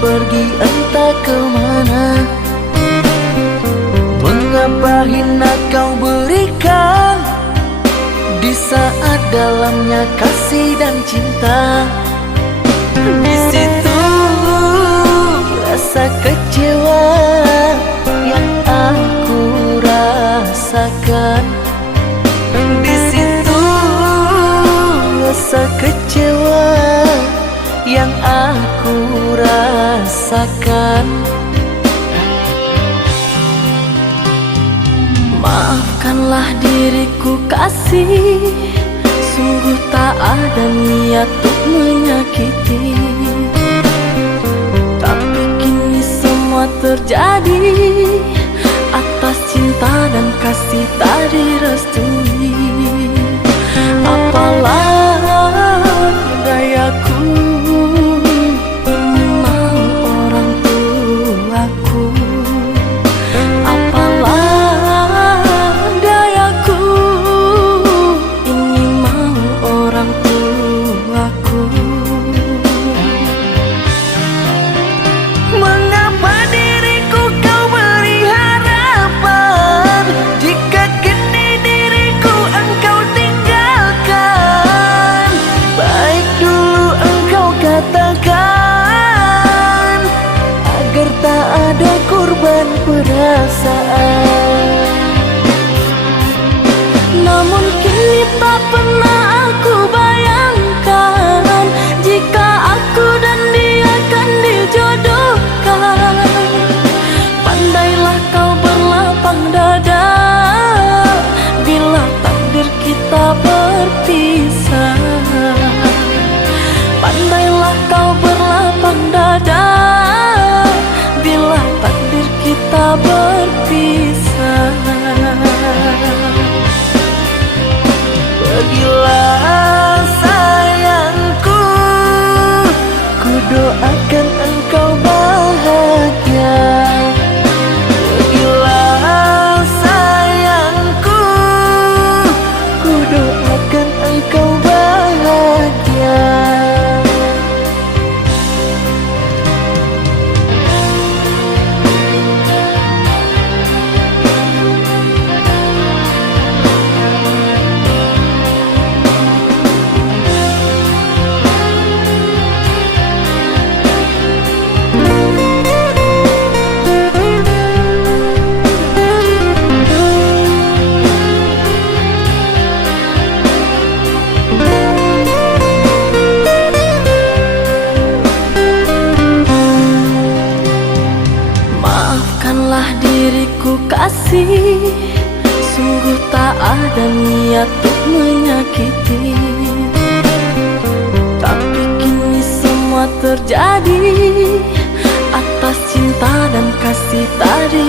pergi entah kemana. Mengapa hina kau berikan di saat dalamnya kasih dan cinta. Di situ rasa kecewa yang aku rasakan. Di situ rasa kecewa yang aku rasakan. Maafkanlah diriku kasih, sungguh tak ada niat untuk menyakiti. Tapi kini semua terjadi atas cinta dan kasih tak direstui. Apalah dayaku ini mau orang tuaku. Apalah dayaku ini mau orang tuaku. Mengapa diriku kau beri harapan jika kini diriku engkau tinggalkan? Baik dulu engkau katakan agar tak ada korban perasaan. Namun kini tak pernah aku bayangkan jika aku dan dia akan dijodohkan. Pandailah kau berlapang dada bila takdir kita berpisah. Pandailah kau berlapang dada bila takdir kita berpisah. Pergilah sayangku, ku doakan engkau bahagia. Pergilah sayangku, ku doakan engkau bahagia. Maafkanlah diriku kasih, sungguh tak ada niat untuk menyakiti. Tapi kini semua terjadi atas cinta dan kasih tadi